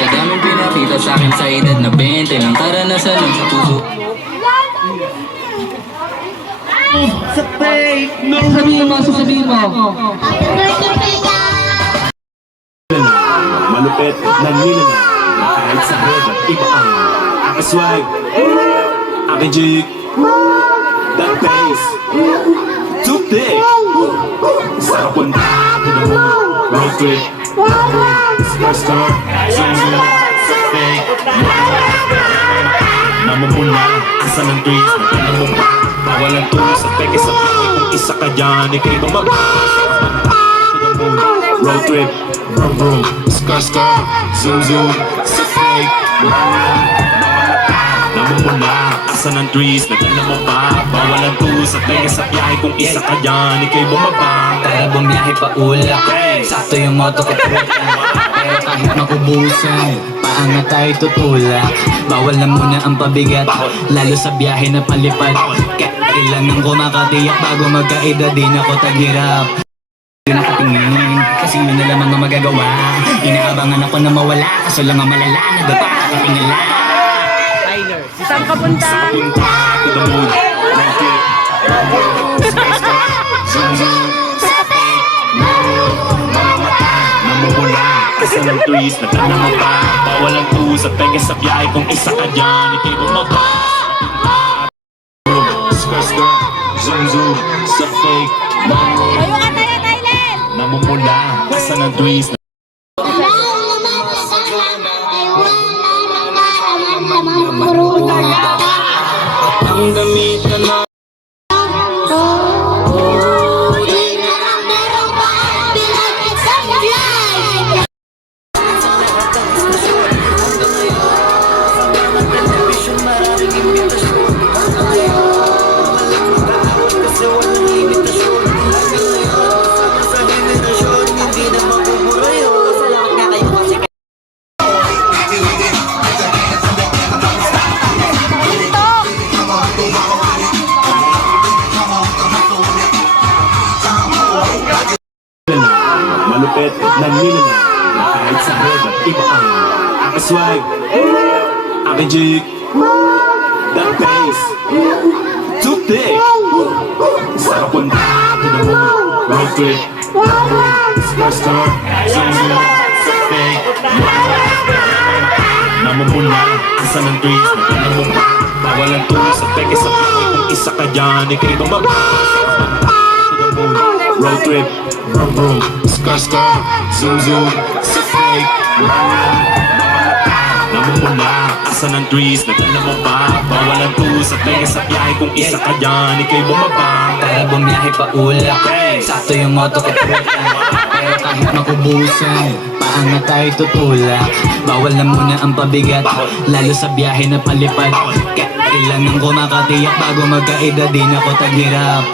Sa daming pinakita sa akin sa edad na 20 ng karanasan lang sa puso. Sasabihin mo. Malupit na ninanay na kahit sa head at iba ang aking swag, aking jig, that bass, too thick. Sa punta to the moon, road trip, star, zoom, sa fake, namumula, isa ng trees, magkano mo pa, bawalan tuloy sa peke sa peke, kung isa ka dyan, ikay bumaba. Road trip, vroom vroom, scar, zoom, sa fake, namumula, asa ng trees, nagdala mo pa, bawalan tuloy sa peke sa biyahe, kung isa ka dyan, ikay bumaba. Tara bumiyahe pa ulak, sakto yung moto ko pero kahit makubusan, paangat tayo tutulak. Bawal na muna ang pabigat, lalo sa biyahe na palipad. Kailangan ko makatiyak bago magkaedad, din ako taghirap. Di nakatingin, kasi yun na lamang ang magagawa. Inaabangan ako na mawala, kaso lang ang malala, nagapa katingala. Saan ka punta? To the moon, road trip, namumula, asa ng trees, nagdala mo pa, bawalan tuloy sa peke sa biyahe, kung isa ka dyan, ikay bumaba. Scar, zoom, sa fake, namumula, asa ng trees. Ang damit na malupit na ninanay na kahit sa head at iba ang aking swag, aking jig, that bass, too thick. Sa punta to the moon, road trip, star, zoom, sa fake, namumula, asa ng trees, nagdala mo pa, bawalan tuloy sa peke sa peke, kung isa ka dyan, ikay bumaba. Road trip, vroom vroom, scar, zoom, sa fake, namumula, asa ng trees, nagdala mo pa, bawalan tuloy sa peke sa biyahe, kung isa ka dyan, ikay bumaba. Tara bumiyahe pa ulak, sakto yung moto ko pero kahit makubusan, paangat tayo tutulak. Bawal na muna ang pabigat, lalo sa biyahe na palipad. Kailangan ko makatiyak bago magkaedad, din ako taghirap.